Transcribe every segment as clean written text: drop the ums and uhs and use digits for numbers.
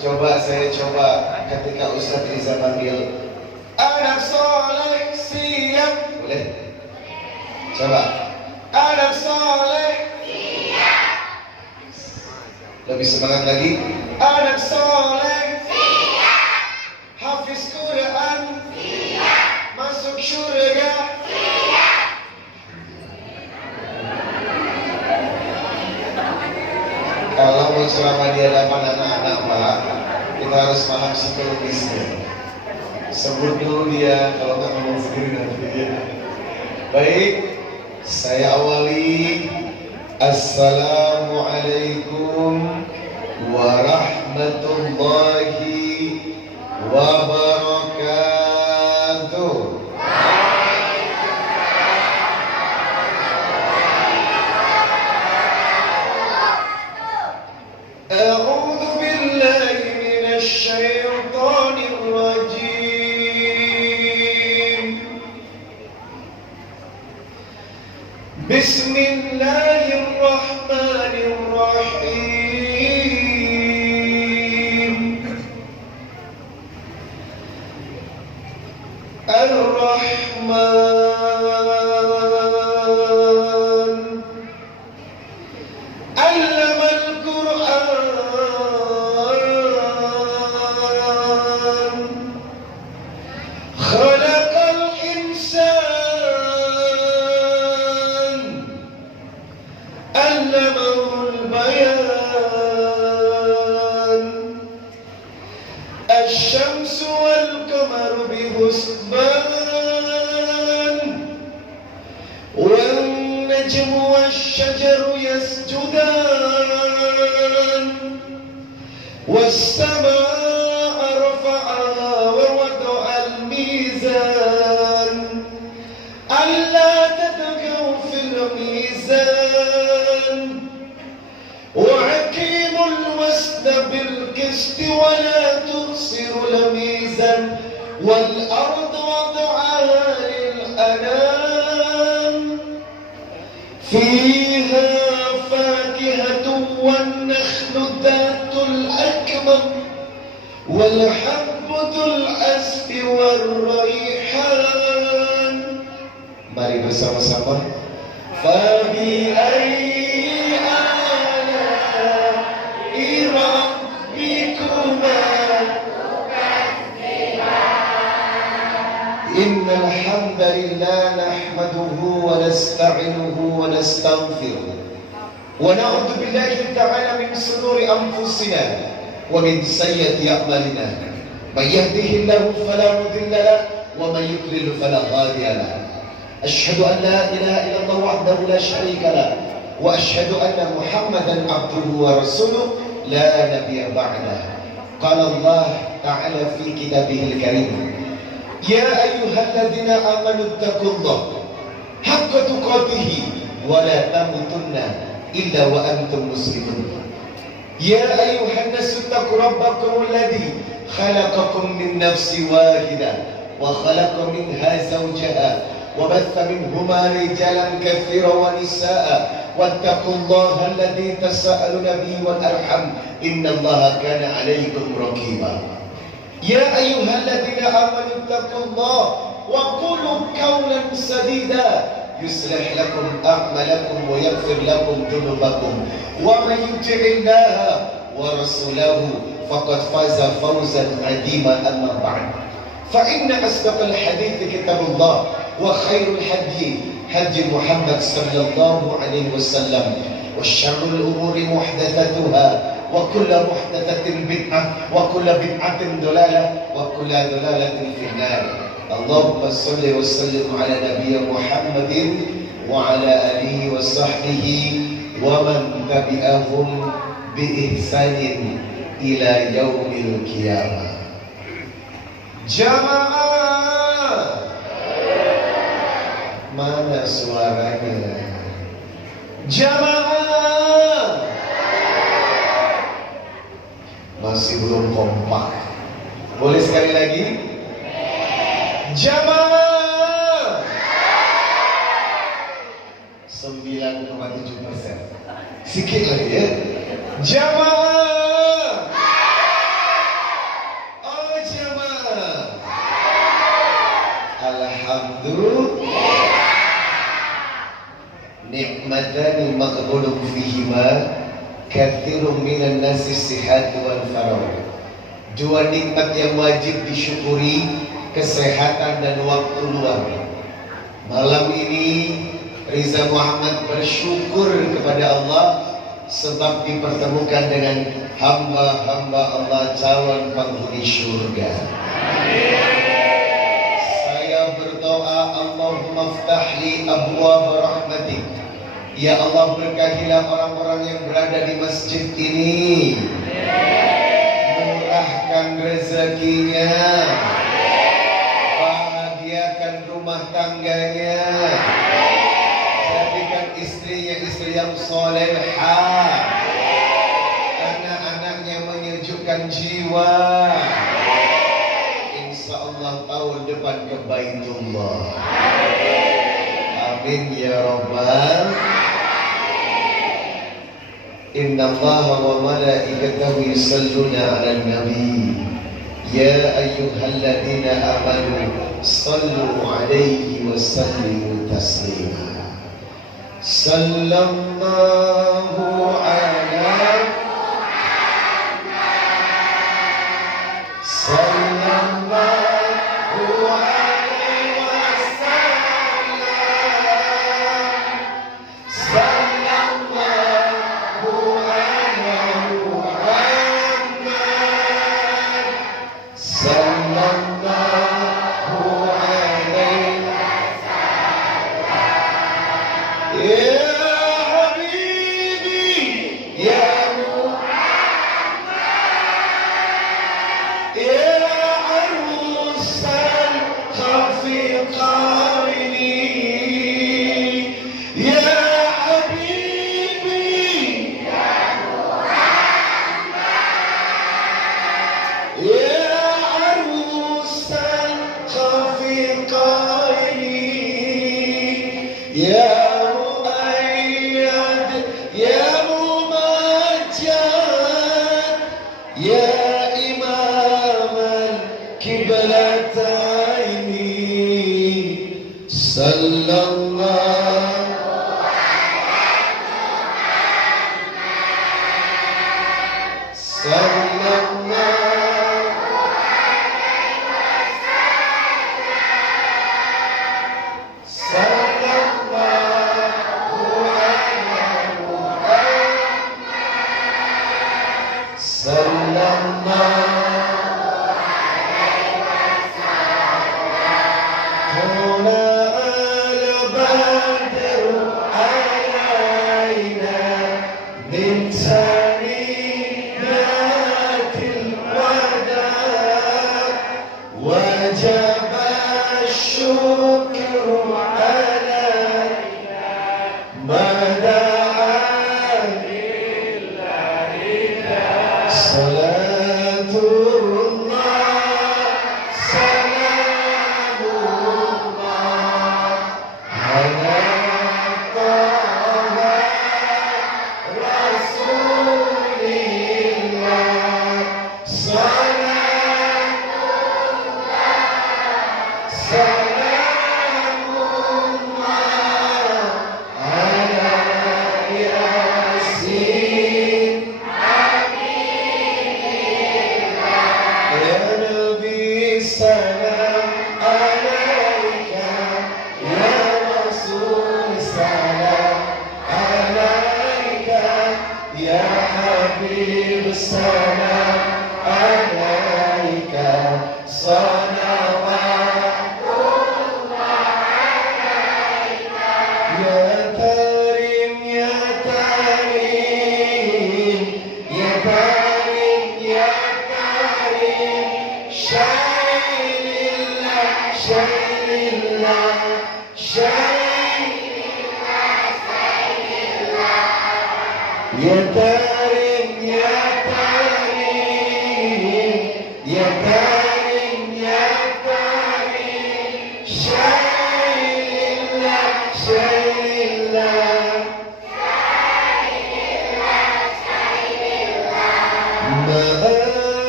Coba saya ketika Ustaz Riza panggil anak soleh siap, boleh? Coba anak soleh siap. Lebih semangat lagi. Anak soleh siap. Hafiz Quran siap. Masuk surga siap. Kalau selama dia dapat anak-anak Pak, kita harus paham psikologisnya. Sebut dulu dia, kalau nggak ngomong sendiri nanti dia. Baik, saya awali. Assalamualaikum warahmatullahi wabarakatuh. أعوذ بالله من الشيطان الرجيم. بسم الله الرحمن الرحيم. الرحمن علم القرآن خلق الإنسان علمه البيان الشمس والقمر بحسبان والنجم والشجر يسجدان والسماء رفعها ووضع الميزان ألا تطغوا في الميزان وأقيموا الوزن بالقسط ولا تخسروا الميزان والأرض وضعها للأنام فيها فاكهة والنخل ذات الأكمام والحب ذو العصف والريحان. Mari bersama-sama. فبأي آلاء ربكما إن الحمد لله نحمده ونستعينه ونستغفره ونعوذ بالله تعالى من شرور أنفسنا ومن سيئات أعمالنا من يهده الله فلا مضل له ومن يضلل فلا هادي له أشهد أن لا إله إلا الله وحده لا شريك له وأشهد أن محمدا عبده ورسوله لا نبي بعده. قال الله تعالى في كتابه الكريم يا أيها الذين آمنوا اتقوا الله حق تقاته ولا تموتن إلا وأنتم مسلمون. يا أيها الناس اتقوا ربكم الذي خلقكم من نفس واحدة وخلق منها زوجها وبث منهما رجالا كثيرا ونساء واتقوا الله الذي تساءلون به والأرحم إن الله كان عليكم رقيبا. يا أيها الذين آمنوا اتقوا الله وقولوا قولا سديدا يصلح لكم أعمالكم ويغفر لكم ذنوبكم ومن يطع الله ورسوله فقد فاز فوزا عظيما. أما بعد فإن أصدق الحديث كتاب الله وخير الهدي هدي محمد صلى الله عليه وسلم وشر الأمور محدثاتها وكل محدثة بدعة وكل بدعة ضلالة وكل ضلالة في النار. اللهم صل وسلم على نبينا محمد وعلى آله وصحبه ومن تبعهم بإحسان إلى يوم القيامة. Jamaah, mana suaranya? Jamaah, masih belum kompak. Boleh sekali lagi? Jamaah 9,7%. Sikit lagi ya. Jamaah kelima, katsirun minan nasi sihat wal faragh. Dua nikmat yang wajib disyukuri, kesehatan dan waktu luang. Malam ini Riza Muhammad bersyukur kepada Allah sebab dipertemukan dengan hamba-hamba Allah calon penghuni surga. Saya berdoa, Allahumma ftahli abwaab rahmatik. Ya Allah, berkahilah orang-orang yang berada di masjid ini, murahkan rezekinya, bahagiakan rumah tangganya, jadikan istrinya istri yang solehah, anak-anaknya menyejukkan jiwa. Insya Allah tahun depan ke Baitullah. Amin ya Rabbal. Inna Allaha wa malaikatahu yusalluna 'alan nabi. Ya ayyuhalladzina amanu sallu 'alaihi wa sallimu taslima. Sallallahu ala sallallahu alaihi wasallam. Sallallahu ala Muhammad. Sallallahu alaihi wasallam. Ya habibi ya Muhammad. Ya arusal khafiqaini. Ya habibi ya Muhammad. Ya arusal khafiqaini. Ya muayyad ya mumajjad. Ya imamal kiblataini. Sallallahu وجب الشكر علينا ما دعا لله. صلاة الله سلام الله على طه رسول الله. سلام الله على ياسين حبيب الله. يا نبي سلام عليك. يا رسول سلام عليك. يا حبيب سلام عليك. صلوات ya Karim ya Karim ya Karim ya Karim. Syailillah syailillah syailillah syailillah. Ya Karim ya Karim ya Karim ya Karim. Syailillah syailillah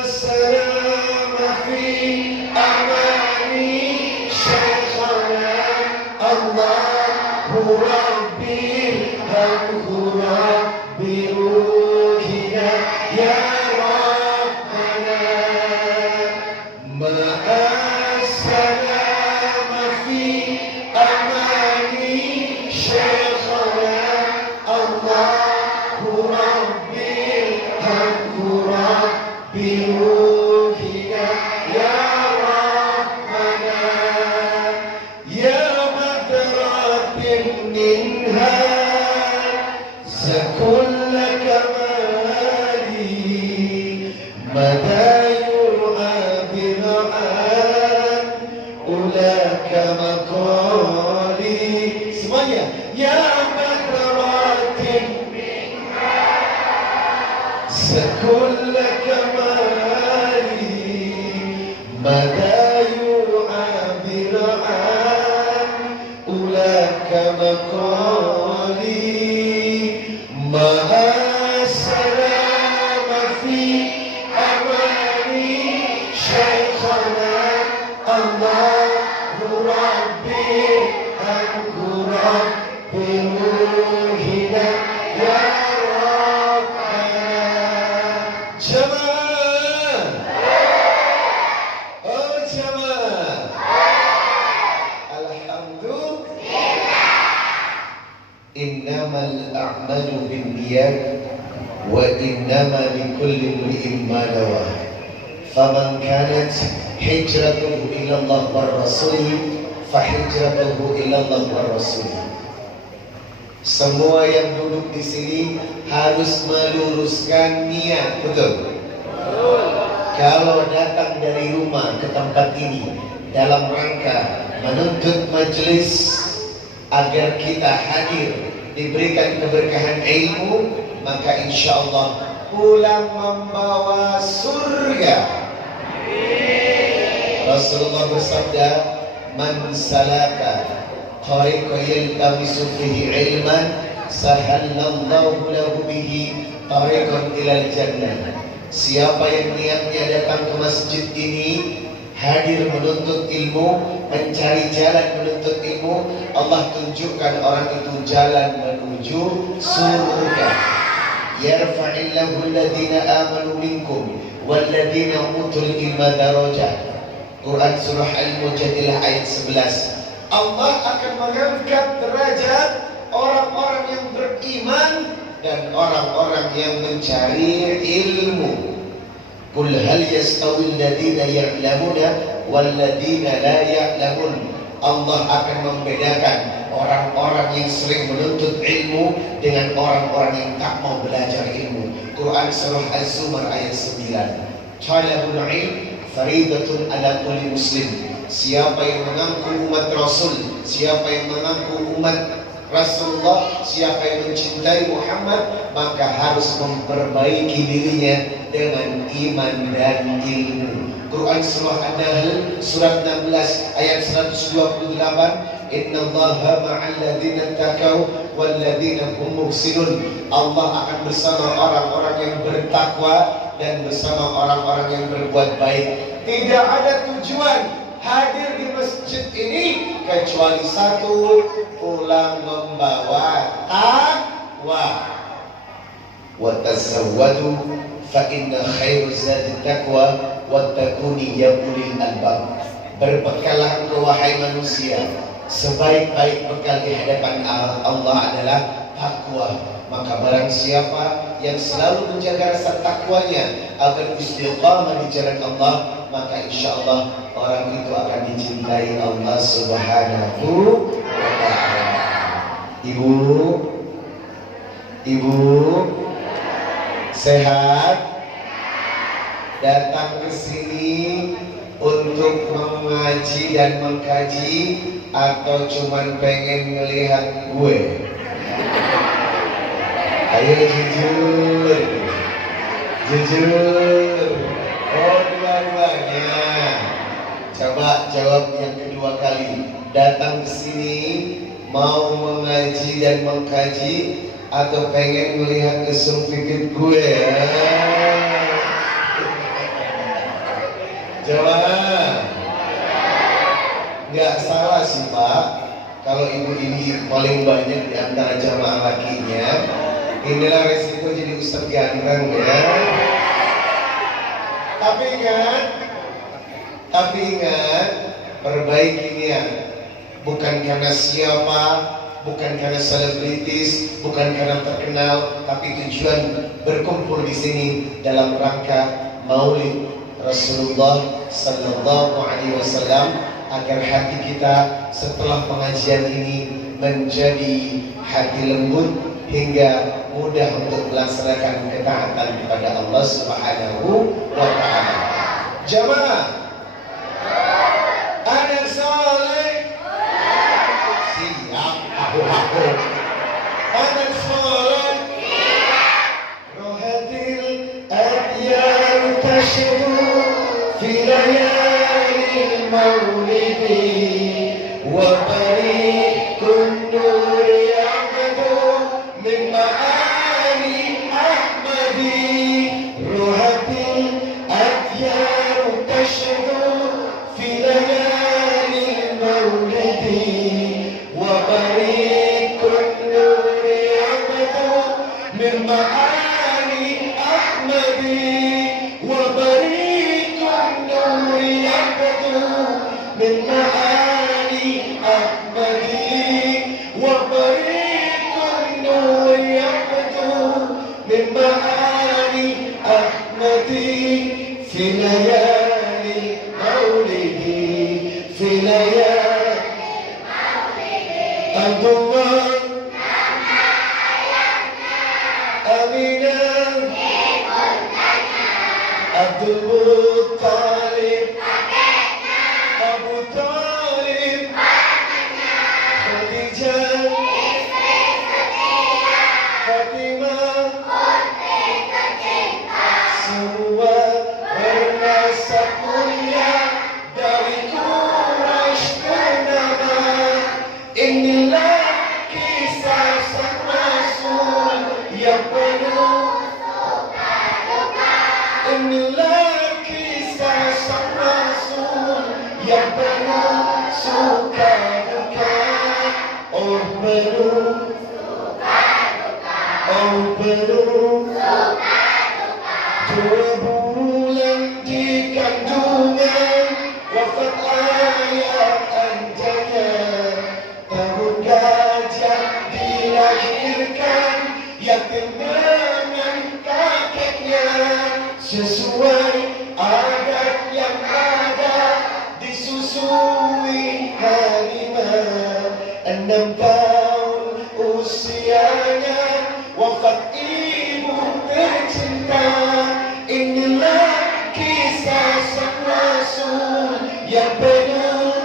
السلام في أماني شيخنا الله ربي هم ربي biruhina ya Rabbana ya madratin minha سكل كمالي مدى يرعى برعان أولاك مقالي semuanya يا مدرات منها سكل كمالي مدى يرعى برعان أولاك مقالي مع السلام في أماني شيخنا الله ربي أنك ربي روحنا يا ربنا جمال oh جمال الحمد إنما الأعمال بالنيات وإنما لكل امرئ ما نوى فمن كانت هجرته إلى الله والرسول فهجرته إلى الله والرسول. Semua yang duduk di sini harus meluruskan niat, betul? Kalau datang dari rumah ke tempat ini dalam rangka menuntut majelis agar kita hadir diberikan keberkahan ilmu, maka insya Allah pulang membawa surga. Rasulullah bersabda, "Man salaka tariqan yaltamisu fihi ilman, sahalallahu lahu bihi tariqan ilal jannah." Siapa yang niatnya datang ke masjid ini hadir menuntut ilmu, mencari jalan menuntut ilmu, Allah tunjukkan orang itu jalan menuju surga. Yarfa'illahu alladhina amanu minkum walladhina utul ilma darajat. Quran surah Al-Mujadilah ayat 11. Allah akan mengangkat derajat orang-orang yang beriman dan orang-orang yang mencari ilmu. Qul hal yastawi alladhina ya'lamuna walladhina la ya'lamun. Allah akan membedakan orang-orang yang sering menuntut ilmu dengan orang-orang yang tak mau belajar ilmu. Quran surah Az-Zumar ayat 9. Talabul ilm faridatun ala kulli muslim. Siapa yang mengaku umat Rasul, siapa yang mengaku umat Rasulullah, siapa yang mencintai Muhammad, maka harus memperbaiki dirinya dengan iman dan ilmu. Quran surah An-Nahl surat 16 ayat 128. Innallaha ma'al ladzina taqaw wal ladzina hum muhsinun. Allah akan bersama orang-orang yang bertakwa dan bersama orang-orang yang berbuat baik. Tidak ada tujuan hadir di masjid ini kecuali satu, pulang membawa takwa. Wa tazawwadu fa inna khairuz zadi taqwa wattaquni ya ulil albab. Berbekallah engkau wahai manusia, sebaik-baik bekal di hadapan Allah adalah takwa. Maka barang siapa yang selalu menjaga rasa takwanya agar istiqamah di jalan Allah, maka insya Allah orang itu akan dicintai Allah Subhanahu wa ta'ala. Ibu sehat, datang ke sini untuk mengaji dan mengkaji atau cuman pengen melihat gue? Ayo jujur. Oh, dua-duanya. Coba jawab yang kedua kali. Datang ke sini mau mengaji dan mengkaji atau pengen melihat kesung pikir gue? Jawab. Nggak salah sih Pak. Kalau ibu ini paling banyak di antara jamaah lakinya. Inilah resiko jadi ustaz ganteng ya. Tapi ingat, perbaiki niat. Bukan karena siapa, bukan karena selebritis, bukan karena terkenal, tapi tujuan berkumpul di sini dalam rangka Maulid Rasulullah Sallallahu Alaihi Wasallam, agar hati kita setelah pengajian ini menjadi hati lembut hingga mudah untuk melaksanakan ketaatan kepada Allah Subhanahu wa Ta'ala. Jamaah, anak soleh siap, aku anak soleh rohatil adyar tashru fi layalil maulidi wa bariqun nur ya'budu min ma'ani ahmadi rohatil adyar tashru fi layalil maulidi wa bariqun nur ya'budu min ma'ani ahmadi wa bariqun nur ya'budu min ma'ani ahmadi wa bariqun nur ya'budu min ma'ani ahmadi fi layali maulidi fi layali Abdullah Aminah Abdul Muttalib Abu Talib Khadijah Fatimah semua bernasab mulia dari Quraisy ternama. Inilah kisah sang Rasul yang penuh inilah kisah sang Rasul yang penuh suka duka. Oh penuh oh penuh 2 bulan di kandungan wafat ayah anjanya. Tahun gajah dilahirkan yatim dengan kakeknya. Sesuai adat yang ada disusui harimau. 6 tahun usianya wafat ibu tercinta. Inilah kisah sang Rasul yang penuh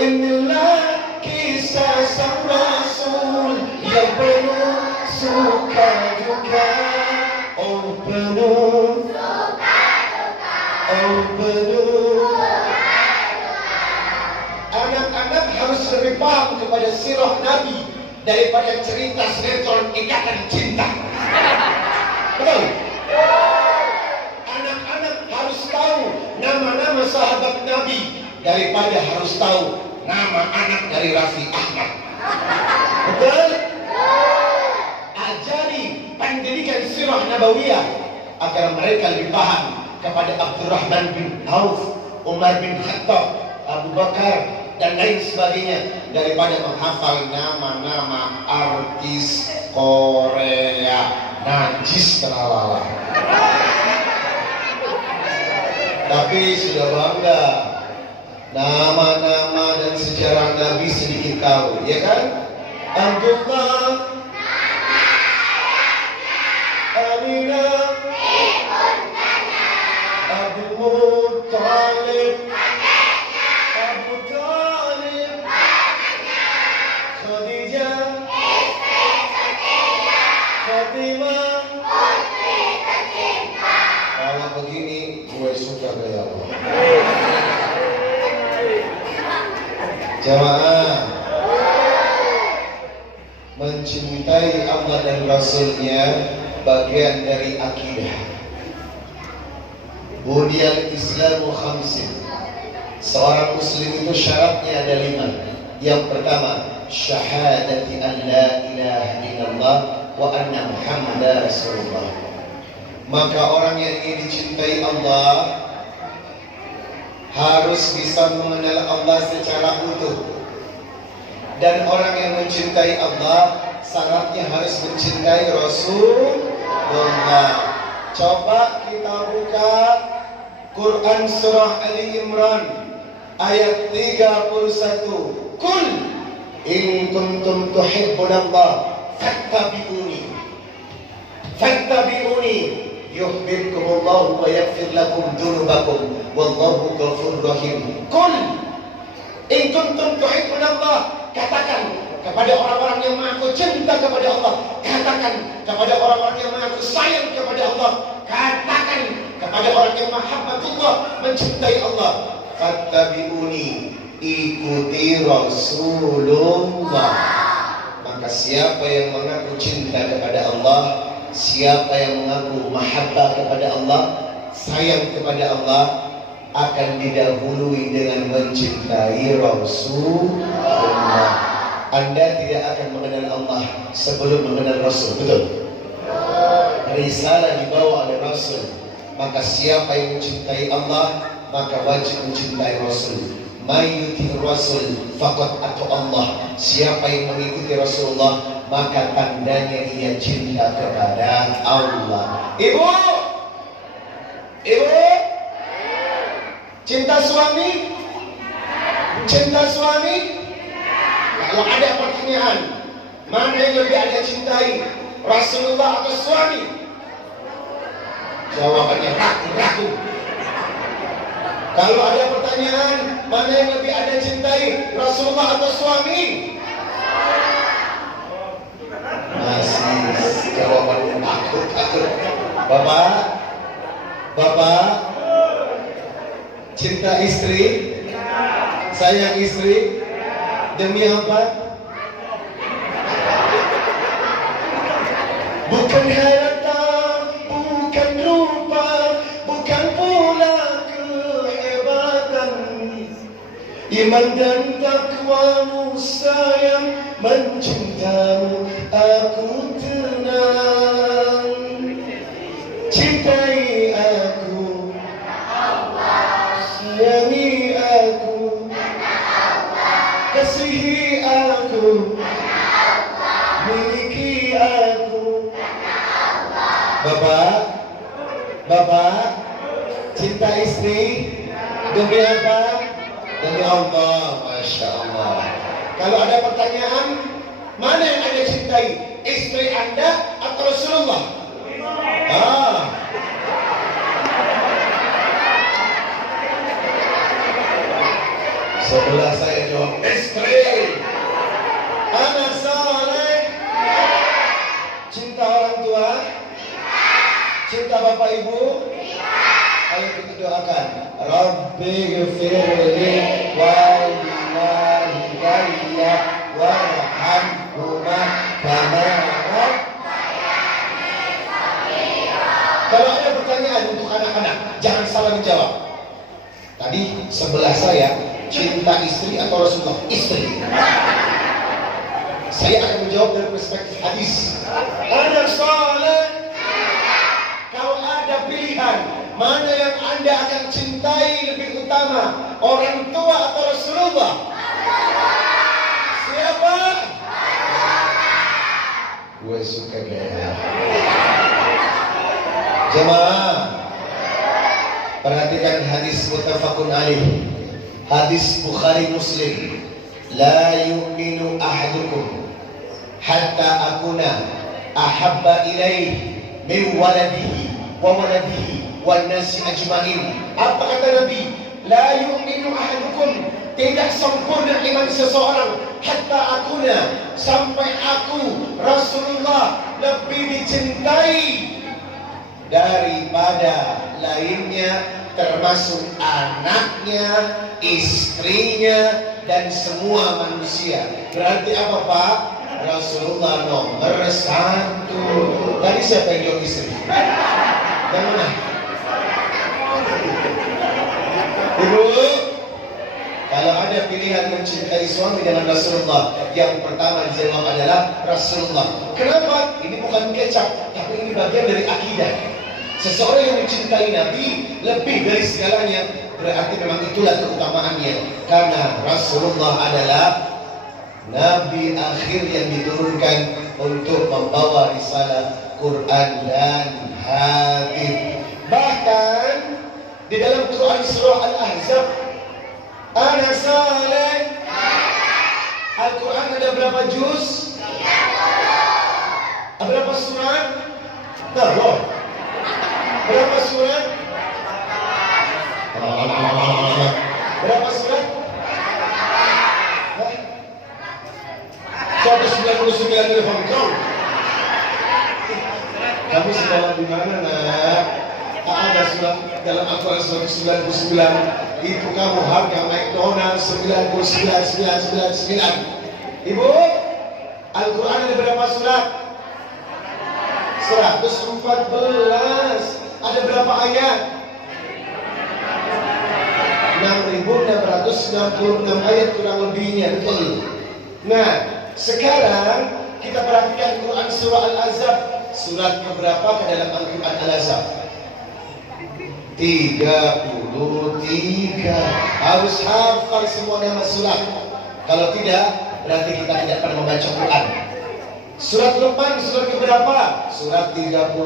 inilah kisah sang Rasul yang penuh suka duka. Oh penuh oh penuh. Anak-anak harus lebih paham kepada sirah Nabi daripada cerita sinetron Ikatan Cinta. Betul? Anak-anak harus tahu nama-nama sahabat Nabi daripada harus tahu nama anak dari Raffi Ahmad. Betul? Ajari pendidikan sirah Nabawiyah agar mereka lebih paham kepada Abdurrahman bin Auf, Umar bin Khattab, Abu Bakar dan lain sebagainya daripada menghafal nama-nama artis Korea najis terlalala. Tapi sudah bangga nama-nama dan sejarah Nabi sedikit tahu, ya kan? Abdullah Aminah Abu Muttalib Abu Talib Khadijah Fatimah. Kalau begini gue suka gaya Allah. Jamaah, mencintai Allah dan Rasulnya bagian dari akidah. Buniyal Islamu khamsin. Seorang muslim itu syaratnya ada 5. Yang pertama, syahadati an la ilaha illallah wa anna Muhammadar Rasulullah. Maka orang yang ingin dicintai Allah harus bisa mengenal Allah secara utuh. Dan orang yang mencintai Allah syaratnya harus mencintai Rasulullah. Coba kita buka Quran surah Ali Imran ayat 31. Qul in kuntum tuhibbunallah fattabi'uni yuhibbukumullah wa yaghfir lakum dzunubakum wallahu ghafurur rahim. Qul in kuntum tuhibbunallah, katakan kepada orang-orang yang mengaku cinta kepada Allah, katakan kepada orang-orang yang mengaku sayang kepada Allah, katakan kepada orang yang mahabbatullah, mencintai Allah, fattabi'uni, ikuti Rasulullah. Maka siapa yang mengaku cinta kepada Allah, siapa yang mengaku mahabbah kepada Allah, sayang kepada Allah, akan didahului dengan mencintai Rasulullah. Anda tidak akan mengenal Allah sebelum mengenal Rasul, betul? Risalah dibawa oleh Rasul. Maka siapa yang mencintai Allah, maka wajib mencintai Rasul. Mayyuti Rasul faqad ata Allah. Siapa yang mengikuti Rasulullah, maka tandanya ia cinta kepada Allah. Ibu, cinta suami? Cinta suami? Kalau ada pertanyaan, mana yang lebih Anda cintai, Rasulullah atau suami? Jawabannya ragu-ragu. Kalau ada pertanyaan, mana yang lebih Anda cintai, Rasulullah atau suami? Masih jawabannya takut. Bapak, cinta istri, sayang istri, demi apa? Bukan harta, bukan rupa, bukan pula kehebatan. Iman dan takwamu sayang, mencintamu aku tenang. Cintai aku, sayangi aku, kasihi aku, miliki aku. Bapak, cinta istri demi apa? Demi Allah. Masya Allah. Kalau ada pertanyaan, mana yang Anda cintai, istri Anda atau Rasulullah? Sebelah saya jawab istri. Anak saleh. Cinta orang tua? Cinta bapak ibu? Ayo kita doakan. Rabbi ghfirli walidayya warhamhuma kama rabbayani shaghira. Kalau ada pertanyaan untuk anak-anak, jangan salah menjawab. Tadi sebelah saya, cinta istri atau Rasulullah? Istri. Saya akan menjawab dari perspektif hadis. Anak saleh, kalau ada pilihan, mana yang Anda akan cintai lebih utama, orang tua atau Rasulullah? Siapa? Gue suka gaya. Jemaah, perhatikan hadis muttafaqun alaih. Hadis Bukhari Muslim. La yu'minu ahadukum hatta akuna ahabba ilaih min waladihi wa waladihi wan nasi ajma'in. Apa kata Nabi? La yu'minu ahadukum, tidak sempurna iman seseorang hatta akuna, sampai aku Rasulullah lebih dicintai daripada lainnya, termasuk anaknya, istrinya, dan semua manusia. Berarti apa Pak? Rasulullah nomor 1. Tadi siapa yang jawab istri? Yang mana? Ibu, kalau ada pilihan mencintai suami dengan Rasulullah, yang pertama dijawab adalah Rasulullah. Kenapa? Ini bukan kecap, tapi ini bagian dari akidah. Seseorang yang mencintai Nabi lebih dari segalanya, berarti memang itulah keutamaannya. Karena Rasulullah adalah Nabi akhir yang diturunkan untuk membawa risalah Quran dan hadis. Bahkan di dalam Quran surah Al-Ahzab, ana saleh. Al-Quran ada berapa juz? 30. Berapa surat? Nah, berapa surat? Berapa surat? 199 dari Hong Kong. Kamu sekolah di mana, nak? Ada surat dalam Al-Quran 199. Itu kamu harga McDonald's 99,999. Ibu, Al-Quran ada berapa surat? 114. Ada berapa ayat? 6.666 ayat kurang lebihnya, betul. Nah, sekarang kita perhatikan Quran surah Al-Ahzab. Surat keberapa ke dalam Al-Quran Al-Ahzab? 33. Harus hafal semua nama surat. Kalau tidak, berarti kita tidak pernah membaca Quran. Surat Luqman surat keberapa? Surat 31.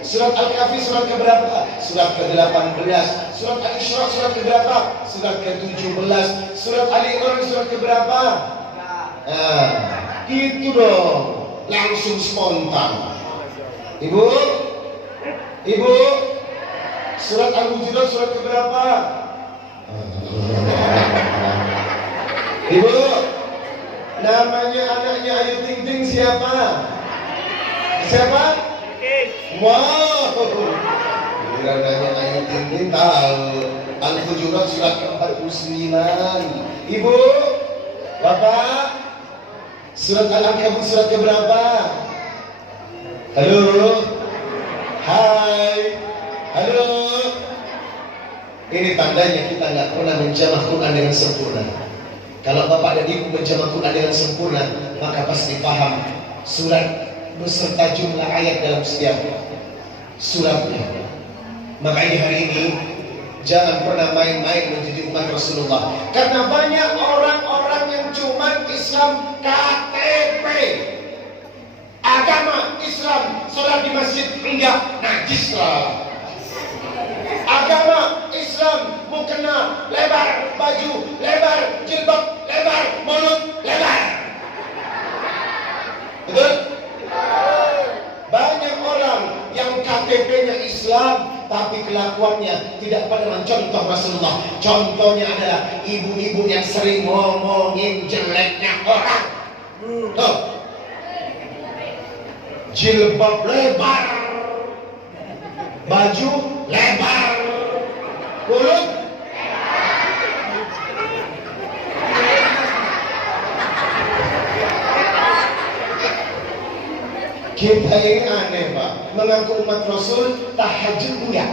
Surat Al-Kahfi surat keberapa? Surat ke-18. Surat Al-Isra surat keberapa? Surat ke-17. Surat Ali Imran surat keberapa? Gitu dong. Langsung spontan. Ibu? Surat Al-Hujurat surat keberapa? Ibu, namanya anaknya Ayu Ting Ting siapa? Siapa? Wow, namanya Ayu Ting Ting tahu. Al-Hujurat surat ke-49. Ibu, Bapak, surat Al-Ankabut surat keberapa? Halo, hai, halo. Ini tandanya kita nggak pernah menjamah Quran dengan sempurna. Kalau Bapak dan Ibu menjamah Quran dengan sempurna, maka pasti paham surat beserta jumlah ayat dalam setiap suratnya. Makanya hari ini jangan pernah main-main menjadi umat Rasulullah. Karena banyak orang-orang yang cuma Islam KTP. Agama Islam, sholat di masjid enggak, najis lah. Agama Islam mukena lebar, baju lebar, jilbab lebar, mulut lebar. Betul? Banyak orang yang KTP-nya Islam tapi kelakuannya tidak pada mencontoh Rasulullah. Contohnya adalah ibu-ibu yang sering ngomongin jeleknya orang. Tuh, jilbab lebar, baju lebar, mulut kita ini aneh, Pak. Mengaku umat Rasul tahajud enggak.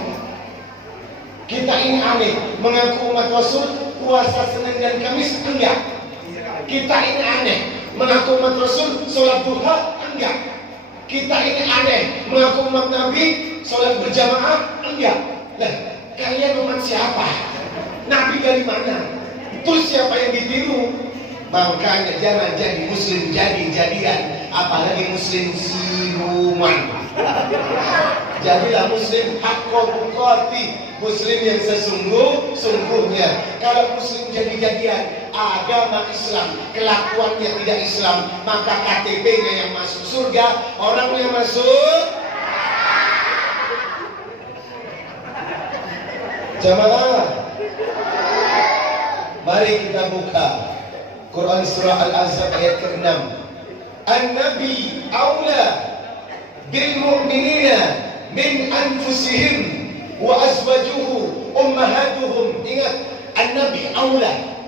Kita ini aneh. Mengaku umat Rasul puasa Senin dan Kamis enggak. Kita ini aneh. Mengaku umat Rasul sholat duha enggak. Kita ini aneh. Mengaku umat Nabi sholat berjamaah enggak. Nah, kalian umat siapa? Nabi dari mana? Terus siapa yang ditiru? Makanya jangan jadi muslim jadi-jadian, apalagi muslim siluman. Jadilah muslim hakokoti, muslim yang sesungguh-sungguhnya. Kalau muslim jadi-jadian, agama Islam, kelakuannya tidak Islam, maka KTP-nya yang masuk surga, orangnya masuk. Jamaah, mari kita buka Quran surah Al-Ahzab ayat ke-6. An-Nabi aula bil mu'minina min anfusihim wa azwajuhu ummahatuhum. Ingat, An-Nabi aula,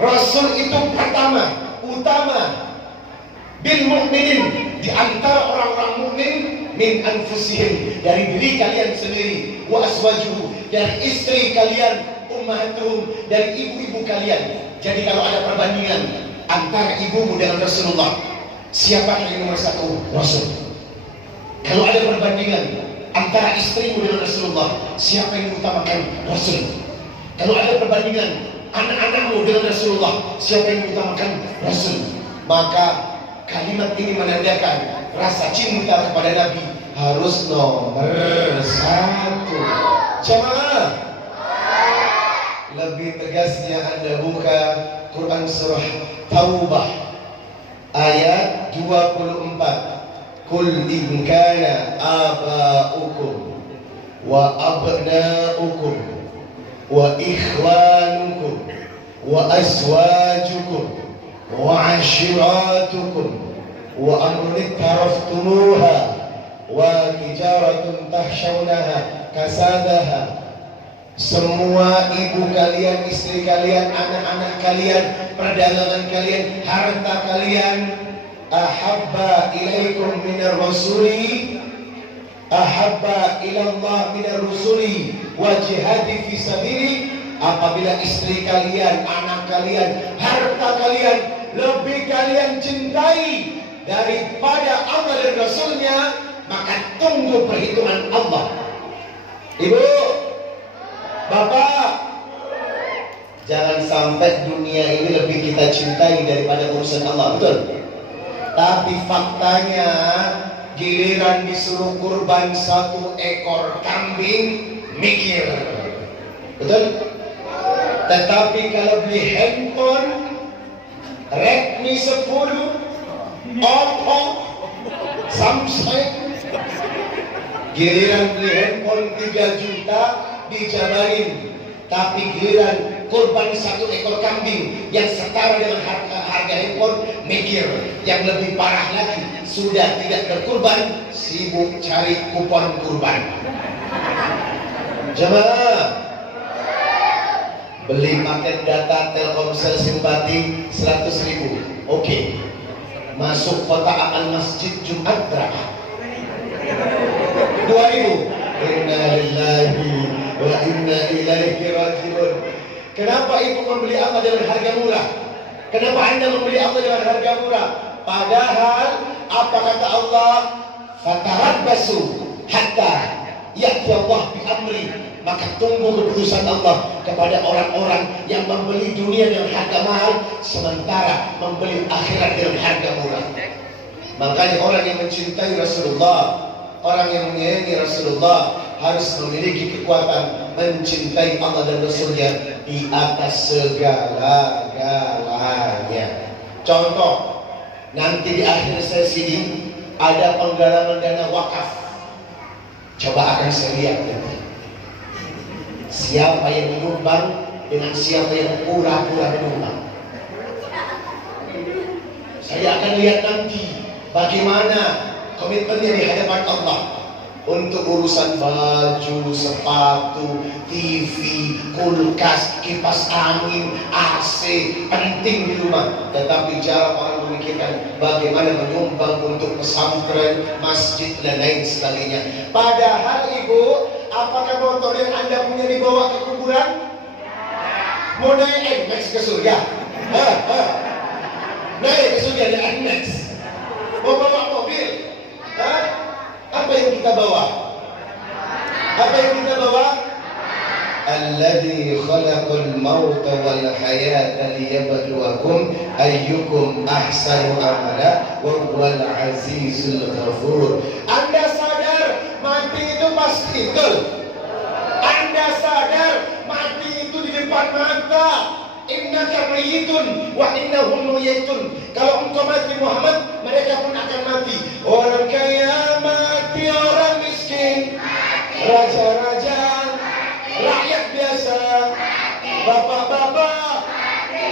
Rasul itu pertama, utama, bil mu'minin, di antara orang-orang mukmin, min anfusihim, dari diri kalian sendiri, wa azwajuhu, dari istri kalian, ummahatuhum, dari ibu-ibu kalian. Jadi kalau ada perbandingan antara ibumu dengan Rasulullah, siapa yang nomor satu? Rasul. Kalau ada perbandingan antara istrimu dengan Rasulullah, siapa yang utamakan? Rasul. Kalau ada perbandingan anak-anakmu dengan Rasulullah, siapa yang utamakan? Rasul. Maka kalimat ini menandakan rasa cinta kepada Nabi harus nomor satu. Jamaah, lebih tegasnya Anda buka Quran surah Taubah ayat 24. Qul in kana aba'ukum wa abna'ukum wa ikhwanukum wa azwajukum wa ashiratukum wa amrun taraftumuha wa tijaratun tahshawnaha kasadaha. Semua ibu kalian, istri kalian, anak-anak kalian, perdagangan kalian, harta kalian, ahabba ilaikum minar rasuli, ahabba ilallah minar rusuli wa jihadi fi sabili. Apabila istri kalian, anak kalian, harta kalian lebih kalian cintai daripada Allah dan Rasulnya, maka tunggu perhitungan Allah. Ibu, bapak, jangan sampai dunia ini lebih kita cintai daripada urusan Allah, betul? Tapi faktanya giliran disuruh kurban 1 ekor kambing, mikir, betul? Tetapi kalau beli handphone Redmi 10, Oppo, Samsung, giliran beli handphone 3 juta dijabarin, tapi giliran kurban 1 ekor kambing yang setara dengan harga handphone, mikir. Yang lebih parah lagi, sudah tidak berkurban, sibuk cari kupon kurban. Jemaah, beli paket data Telkomsel simpati 100.000, oke. Masuk kota akan masjid Jumat berapa? 2.000. Inna lillahi wa inna ilaihi rajiun. Kenapa ibu membeli Allah dengan harga murah? Kenapa anda membeli Allah dengan harga murah? Padahal apa kata Allah? Fatarabbasu hatta ya'ti Allah bi amri. Maka tunggu keputusan Allah kepada orang-orang yang membeli dunia dengan harga mahal, sementara membeli akhirat dengan harga murah. Makanya orang yang mencintai Rasulullah, orang yang menyayangi Rasulullah harus memiliki kekuatan mencintai Allah dan Rasulnya di atas segala-galanya. Contoh, nanti di akhir sesi ini ada penggalangan dana wakaf. Coba akan saya lihat nanti siapa yang menyumbang dengan siapa yang pura-pura menyumbang. Saya akan lihat nanti bagaimana komitmennya di hadapan Allah untuk urusan baju, sepatu, TV, kulkas, kipas angin, AC, penting di rumah. Tetapi jarang orang memikirkan bagaimana menyumbang untuk pesantren, masjid, dan lain sebagainya. Padahal ibu, apakah motor yang anda punya dibawa ke kuburan? Mau naik NMAX ke surga? Naik ke surga ada NMAX. Mau bawa mobil? Apa yang kita bawa? Apa yang kita bawa? Alladzi khalaqal mauta wal hayata liyabluwakum ayyukum ahsanu amala wa huwal azizul ghafur. Anda sadar mati itu pasti, betul? Anda sadar mati itu di depan mata. Innaka mayyitun wa innahum mayyitun. Kalau engkau mati Muhammad, mereka pun akan mati. Orang kaya mati, orang miskin, raja-raja, rakyat biasa, bapak-bapak,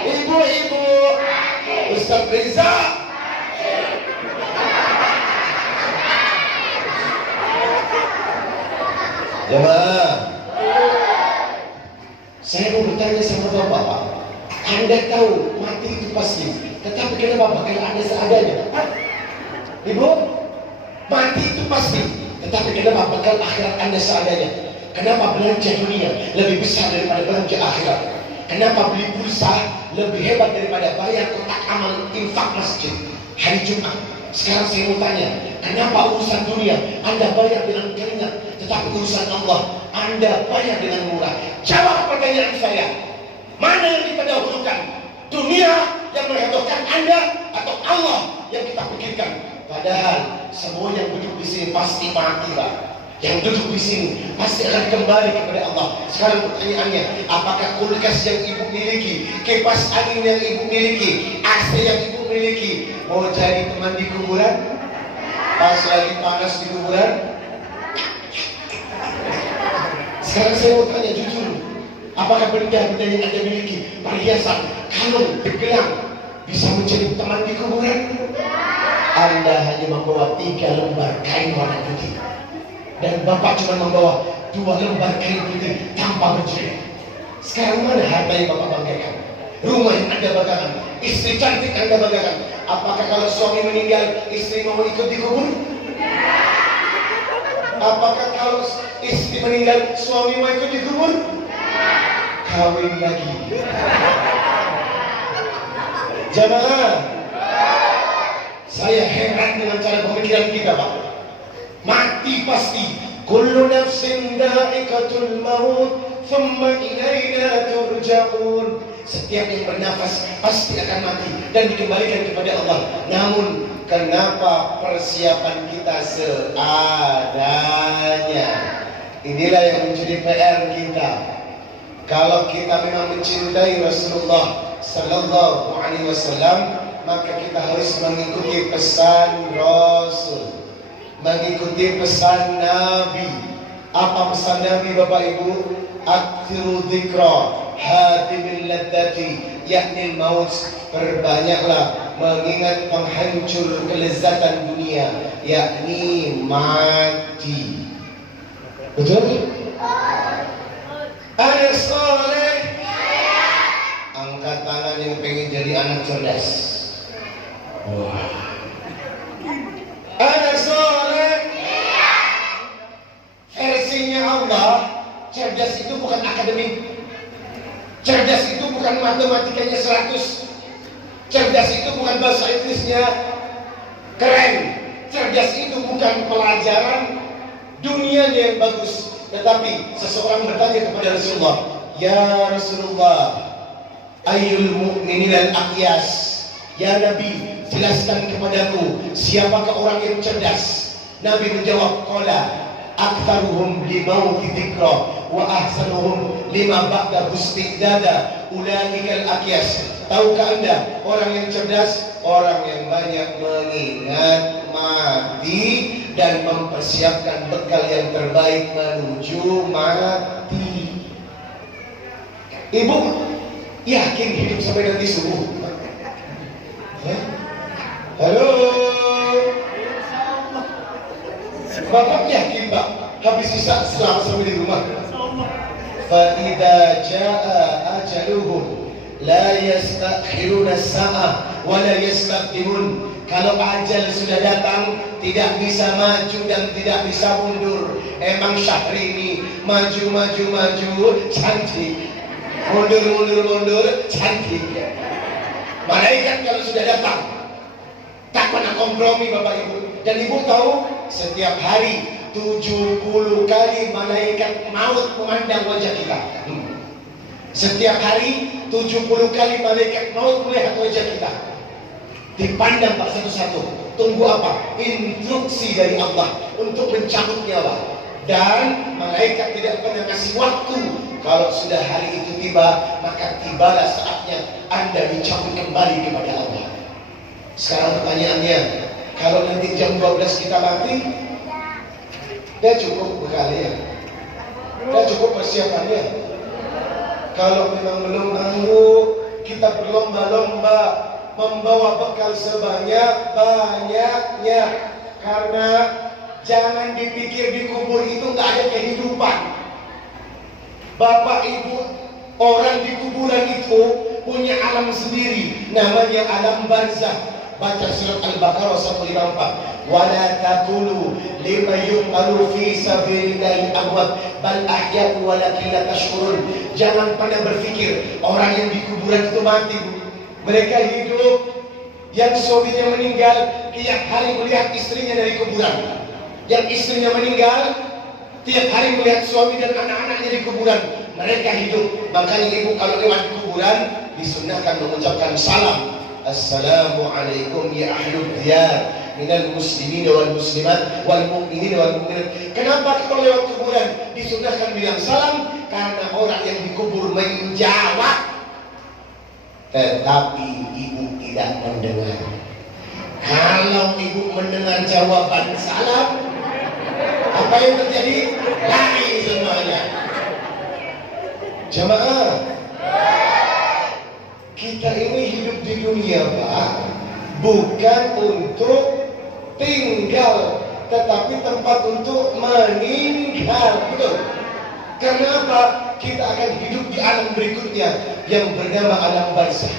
ibu-ibu, Ustaz Riza. Jemaah, saya mau bertanya sama bapak. Anda tahu mati itu pasti, tetapi kenapa bakal ada seadanya? Ibu, mati itu pasti, tetapi kenapa bakal akhirat Anda seadanya? Kenapa belanja dunia lebih besar daripada belanja akhirat? Kenapa beli pulsa lebih hebat daripada bayar kotak amal infak masjid hari Jumat? Sekarang saya mau tanya, kenapa urusan dunia Anda bayar dengan keringat, tetapi urusan Allah Anda bayar dengan murah? Jawab pertanyaan saya. Mana yang kita dahulukan? Dunia yang menghebohkan Anda atau Allah yang kita pikirkan? Padahal semua yang duduk di sini pasti mati, Pak. Yang duduk di sini pasti akan kembali kepada Allah. Sekarang pertanyaannya, apakah kulkas yang ibu miliki, kipas angin yang ibu miliki, AC yang ibu miliki, mau jadi teman di kuburan? Pas lagi panas di kuburan? Sekarang saya mau tanya jujur, apakah benda-benda yang Anda miliki, perhiasan, kalung, gelang, bisa menjadi teman di kuburan? Anda hanya membawa 3 lembar kain warna putih, dan Bapak cuma membawa 2 lembar kain putih tanpa berjilid. Sekarang mana harta yang Bapak banggakan? Rumah yang Anda banggakan? Istri cantik Anda banggakan? Apakah kalau suami meninggal, istri mau ikut dikubur? Apakah kalau istri meninggal, suami mau ikut dikubur? Kawin lagi. Jamaah, saya heran dengan cara pemikiran kita, Pak. Mati pasti. Kullu nafsin dha'iqatul maut, thumma ilaina turja'un. Setiap yang bernafas pasti akan mati dan dikembalikan kepada Allah. Namun kenapa persiapan kita seadanya? Inilah yang menjadi PR kita. Kalau kita memang mencintai Rasulullah Sallallahu Alaihi Wasallam, maka kita harus mengikuti pesan Rasul, mengikuti pesan Nabi. Apa pesan Nabi, Bapak Ibu? Aktsiru dzikra hadimil ladzati, yakni maut. Perbanyaklah mengingat penghancur kelezatan dunia, yakni mati. Betul? Anak soleh, angkat tangan yang pengen jadi anak cerdas. Wah. Anak soleh, versinya Allah. Cerdas itu bukan akademik. Cerdas itu bukan matematikanya 100. Cerdas itu bukan bahasa Inggrisnya keren. Cerdas itu bukan pelajaran dunianya yang bagus. Tetapi seseorang bertanya kepada Rasulullah, ya Rasulullah, ayyul mu'minin al-aqyas. Ya Nabi, jelaskan kepadaku, siapakah orang yang cerdas? Nabi menjawab, qala aktsaruhum limauti dzikra wa ahsanuhum lima ba'da istidada ulaikal aqyas. Tahukah Anda, orang yang cerdas, orang yang banyak mengingat mati dan mempersiapkan bekal yang terbaik menuju mati. Ibu yakin hidup sampai nanti subuh? Halo, Bapak yakin, Pak, habis sisa selama sampai di rumah? Fa idza jaa ajaluhum la yastakhiruna as-sa'ah wa la yastaqdimun. Kalau ajal sudah datang, tidak bisa maju dan tidak bisa mundur. Emang Syahrini maju cantik, mundur cantik. Malaikat kalau sudah datang tak pernah kompromi, Bapak Ibu. Dan Ibu tahu, setiap hari 70 kali malaikat maut memandang wajah kita. Setiap hari 70 kali malaikat maut melihat wajah kita. Dipandang Pak satu-satu. Tunggu apa? Instruksi dari Allah untuk mencabut nyawa. Dan malaikat tidak pernah kasih waktu. Kalau sudah hari itu tiba, maka tibalah saatnya Anda dicabut kembali kepada Allah. Sekarang pertanyaannya, kalau nanti jam 12 kita mati, dia cukup bekalnya, dia cukup persiapannya. Kalau memang belum mampu, kita berlomba-lomba membawa bekal sebanyak-banyaknya. Karena jangan dipikir di kubur itu nggak ada kehidupan. Bapak Ibu, orang di kuburan itu punya alam sendiri, namanya alam barzakh. Baca surat Al-Baqarah 154. Wala taqulu liman yuqalu fi sabilillahi amwat bal ahya'u walakin la tash'urun. Jangan pernah berpikir orang yang di kuburan itu mati, Bu. Mereka hidup. Yang suaminya meninggal tiap hari melihat istrinya dari kuburan. Yang istrinya meninggal tiap hari melihat suami dan anak-anaknya di kuburan. Mereka hidup. Makanya Ibu kalau lewat kuburan disunahkan mengucapkan salam. Assalamualaikum ya ahlul diyar minal muslimin wal muslimat wal mu'minin wal mu'minat. Kenapa kalau lewat kuburan disunahkan bilang salam? Karena orang yang dikubur menjawab, tetapi ibu tidak mendengar. Kalau ibu mendengar jawaban salam, apa yang terjadi? Lari semuanya. Jamaah, kita ini hidup di dunia, Pak, bukan untuk tinggal, tetapi tempat untuk meninggal. Betul? Kenapa? Kita akan hidup di alam berikutnya yang bernama alam barzah.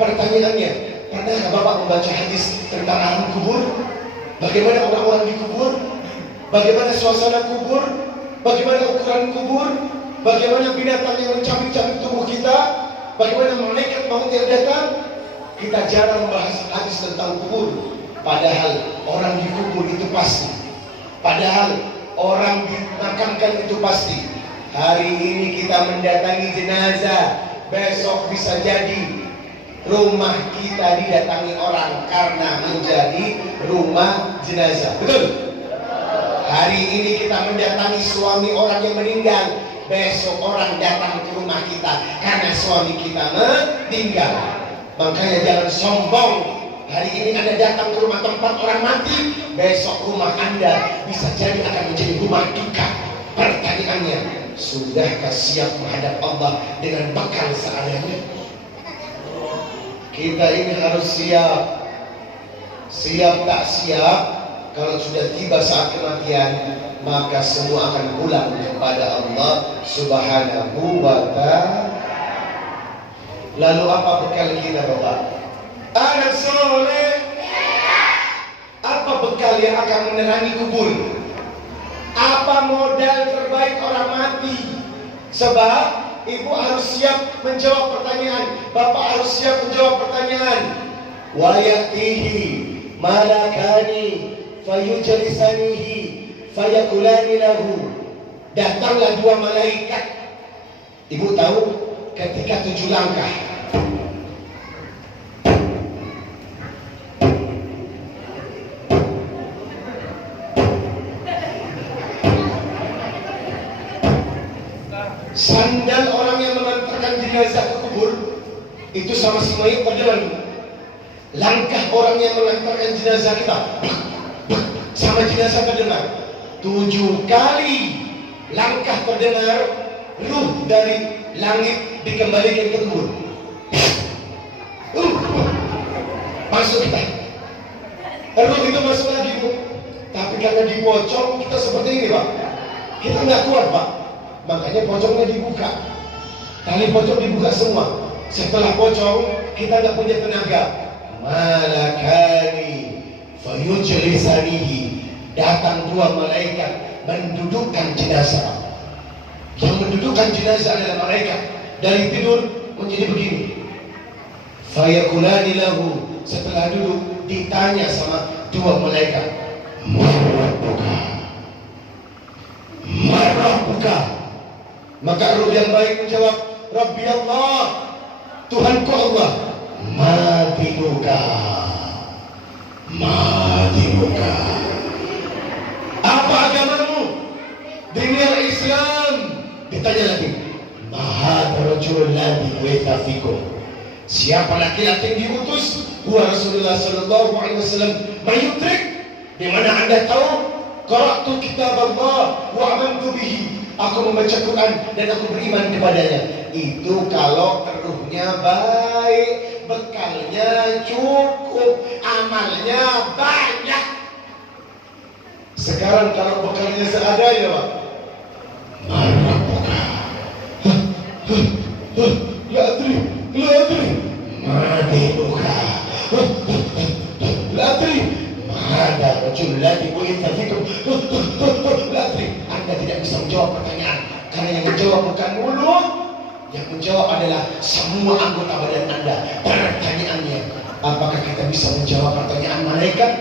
Pertanyaannya, pernahkah Bapak membaca hadis tentang alam kubur? Bagaimana orang-orang dikubur? Bagaimana suasana kubur? Bagaimana ukuran kubur? Bagaimana binatang yang mencabik-cabik tubuh kita? Bagaimana malaikat maut yang datang? Kita jarang membahas hadis tentang kubur. Padahal orang dikubur itu pasti. Padahal orang dimakamkan itu pasti. Hari ini kita mendatangi jenazah, besok bisa jadi rumah kita didatangi orang karena menjadi rumah jenazah. Betul? Hari ini kita mendatangi suami orang yang meninggal, besok orang datang ke rumah kita karena suami kita meninggal. Makanya jangan sombong. Hari ini Anda datang ke rumah tempat orang mati, besok rumah Anda bisa jadi akan menjadi rumah duka. Pertanyaannya, sudahkah siap menghadap Allah dengan bekal seadanya? Kita ini harus siap. Siap tak siap, kalau sudah tiba saat kematian, maka semua akan pulang kepada Allah Subhanahu wa ta'ala. Lalu apa bekal kita, Bapak? Anak soleh. Apa bekal yang akan menerangi kubur? Apa modal terbaik orang mati? Sebab ibu harus siap menjawab pertanyaan, bapak harus siap menjawab pertanyaan. Wa ya'tihi malakani fayujlisanihi fayakulani lahu. Datanglah dua malaikat. Ibu tahu ketika 7 langkah sandal orang yang mengantarkan jenazah ke kubur itu sama si mayit terdengar. Langkah orang yang mengantarkan jenazah kita sama jenazah terdengar. 7 kali langkah terdengar, ruh dari langit dikembalikan ke kubur. Masuk kita. Ruh itu masuk lagi, Bu. Tapi karena dipocong kita seperti ini, Pak. Kita nggak kuat, Pak. Makanya pocongnya dibuka. Tali pocong dibuka semua. Setelah pocong, kita nggak punya tenaga. Malakani fayujlisanihi. Datang 2 malaikat mendudukkan jenazah. Yang mendudukkan jenazah adalah malaikat. Dari tidur menjadi begini. Fayakulani lahu. Setelah duduk ditanya sama 2 malaikat. Marabbuka. Marabbuka. Maka ruh yang baik menjawab, Rabbi Allah, Tuhanku Allah. Madinuka. Madinuka. Apa agamamu? Dinil Islam. Ditanya lagi, Mahadrojul ladhi weta fikum. Siapa laki-laki yang diutus? Huwa Rasulullah sallallahu alaihi wasallam. Mayutrik. Di mana Anda tahu? Qara'tu kitab Allah wa amantu bihi. Aku membaca Quran dan aku beriman kepadanya. Itu kalau ruhnya baik, bekalnya cukup, amalnya banyak. Sekarang kalau bekalnya seadanya, Pak. Marabbuka. La adri, la adri. Madinuka. La adri. Ada rajul ladhi bu'itha fikum. La adri. Anda tidak bisa menjawab pertanyaan karena yang menjawab bukan mulut, yang menjawab adalah semua anggota badan Anda. Pertanyaannya, apakah kita bisa menjawab pertanyaan malaikat?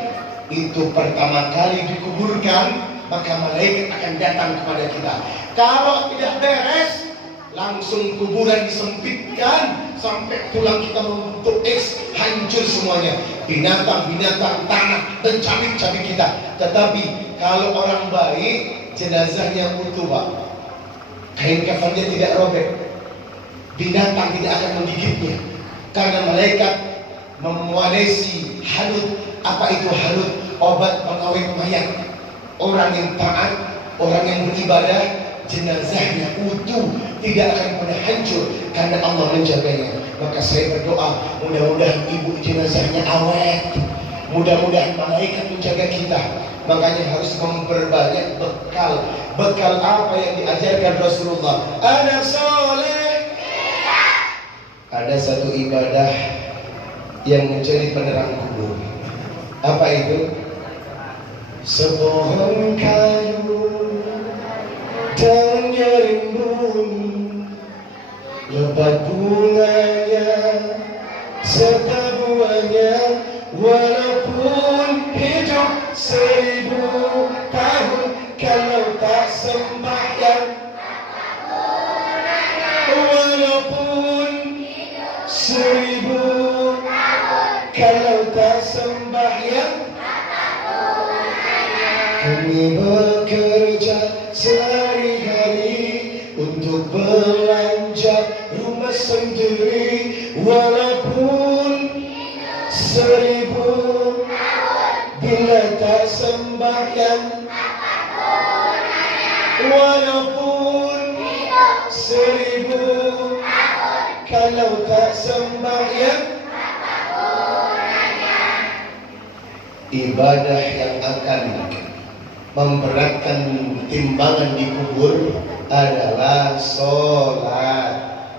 Itu pertama kali dikuburkan, maka malaikat akan datang kepada kita. Kalau tidak beres, langsung kuburan disempitkan sampai tulang kita membentuk X, hancur semuanya. Binatang-binatang, tanah, dan cabik-cabik kita. Tetapi kalau orang baik, jenazahnya utuh, Pak. Kain kafannya tidak robek. Binatang tidak akan menggigitnya. Karena malaikat memualesi halut. Apa itu halut? Obat pengawet mayat. Orang yang taat, orang yang beribadah, jenazahnya utuh, tidak akan pernah hancur karena Allah menjaganya. Maka saya berdoa, mudah-mudahan ibu jenazahnya awet, mudah-mudahan malaikat menjaga kita. Makanya harus memperbanyak bekal. Bekal apa yang diajarkan Rasulullah? Anak soleh. Ada satu ibadah yang menjadi penerang kubur. Apa itu? Sepohon kayu daunnya rimbun, lebat bunganya serta buahnya, walaupun hidup 1000 tahun, kalau tak sembahyang. Walaupun 1000 kalau tak sembahyang. Kami bekerja sehari-hari untuk belanja rumah sendiri, walaupun 1000 bila tak sembahyang. Walaupun 1000 kalau tak sembahyang. Ibadah yang akan memberatkan timbangan di kubur adalah sholat.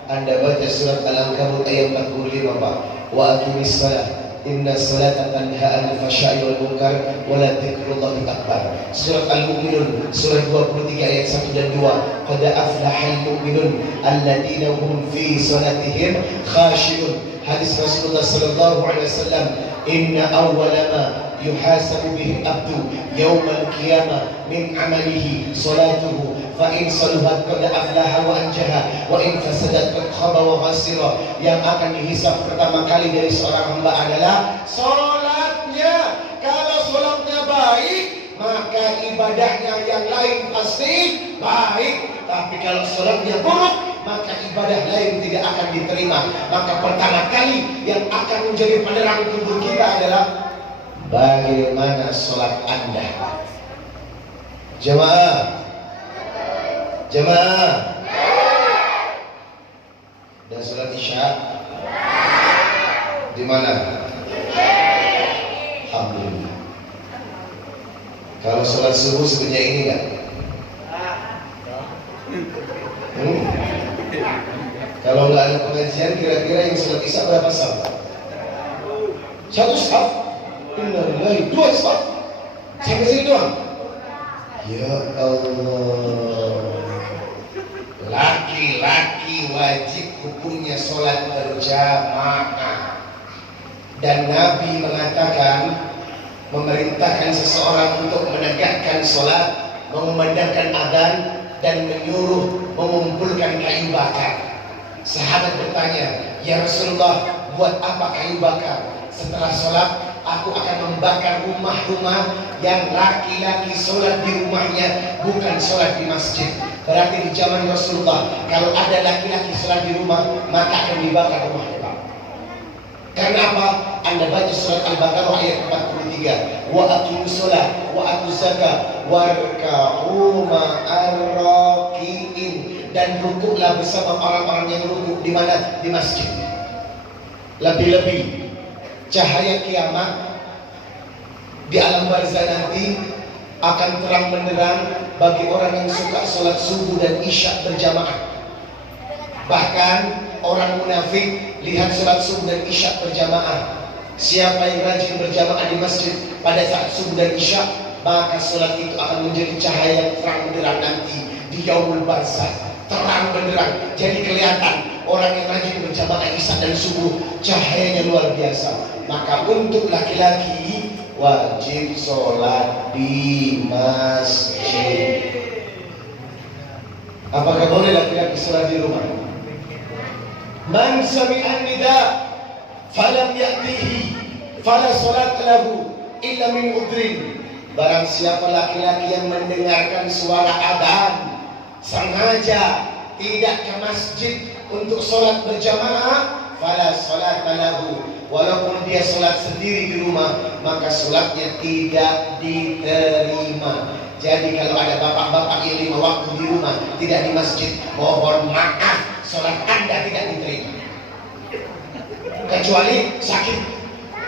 Anda baca surat Al-Ankabut ayat 45, Pak. Wa aqimis shalah inna sholata tanha 'anil fahsya'i wal munkar wa la dzikrullahi akbar. Surat Al-Mu'minun surat 23 ayat 1 dan 2. Qad aflahal mu'minun alladzina hum fi sholatihim khashi'un. Hadis Rasulullah sallallahu alaihi wasallam, inna awwala ma yuhasabu bihi abdu yaumal qiyamah min amalihi salatuhu fa in saluhat qad aflaha wa anjaha wa in fasadat qad khaba wa khasira. Yang akan dihisab pertama kali dari seorang hamba adalah salatnya. Kalau salatnya baik, maka ibadahnya yang lain pasti baik. Tapi kalau salatnya buruk, maka ibadah lain tidak akan diterima. Maka pertama kali yang akan menjadi penerang kubur kita adalah bagaimana sholat Anda. Jemaah, jemaah, dan sholat isya di mana? Alhamdulillah. Kalau sholat subuh sebenarnya ini kan? Kalau nggak ada pengajian, kira-kira yang sholat isya berapa saf? 1 saf? Innalillahi, 2 saf? Sampai sini doang? Ya Allah. Laki-laki wajib hukumnya sholat berjamaah. Dan Nabi mengatakan, memerintahkan seseorang untuk menegakkan sholat, mengumandangkan adzan, dan menyuruh mengumpulkan kayu bakar. Sahabat bertanya, ya Rasulullah, buat apa kayu bakar? Setelah sholat, aku akan membakar rumah-rumah yang laki-laki sholat di rumahnya, bukan sholat di masjid. Berarti di zaman Rasulullah, kalau ada laki-laki sholat di rumah, maka akan dibakar rumahnya, Pak. Karena apa? Anda baca surat Al-Baqarah ayat 43. Wa aqimus sholat wa atuz zakat warka'u ma'ar raki'in. Dan rukuklah bersama orang-orang yang rukuk di mana? Di masjid. Lebih-lebih cahaya kiamat di alam barzah nanti akan terang benderang bagi orang yang suka sholat subuh dan isya berjamaah. Bahkan orang munafik lihat sholat subuh dan isya berjamaah. Siapa yang rajin berjamaah di masjid pada saat subuh dan isya, maka sholat itu akan menjadi cahaya yang terang benderang nanti di yaumul barzah. Terang benderang, jadi kelihatan orang yang rajin berjamaah isya dan subuh, cahayanya luar biasa. Maka untuk laki-laki wajib sholat di masjid. Apakah boleh laki-laki sholat di rumah? Man sami'an nida falam ya'tihi fala salat lahu illa min udrin. Barang siapa laki-laki yang mendengarkan suara adzan sengaja tidak ke masjid untuk sholat berjamaah, fala salat lahu, walaupun dia sholat sendiri di rumah, maka sholatnya tidak diterima. Jadi kalau ada bapak-bapak yang 5 waktu di rumah, tidak di masjid, mohon maaf, sholat Anda tidak diterima, kecuali sakit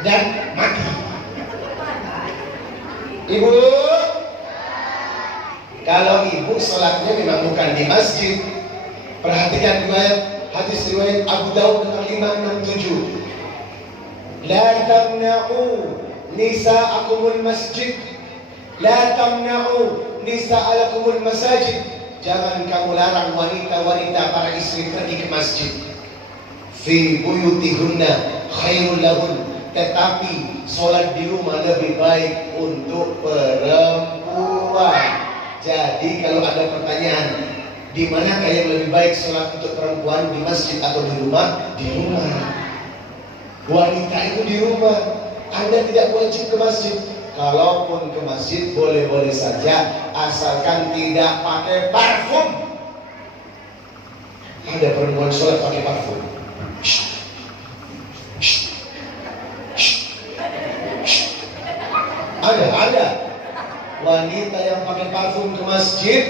dan mati. Ibu, kalau ibu sholatnya memang bukan di masjid, perhatikan hadis riwayat Abu Daud nomor 567. La tamna'u nisa'akumul masjid, la tamna'u nisa'alakumul masajid. Jangan kamu larang wanita-wanita para istri pergi ke masjid. Fi buyutihunna khairul lahun, tetapi sholat di rumah lebih baik untuk perempuan. Jadi kalau ada pertanyaan, di manakah yang lebih baik sholat untuk perempuan, di masjid atau di rumah? Di rumah. Wanita itu di rumah. Anda tidak wajib ke masjid. Kalaupun ke masjid boleh-boleh saja, asalkan tidak pakai parfum. Ada perempuan sholat pakai parfum. Ada wanita yang pakai parfum ke masjid,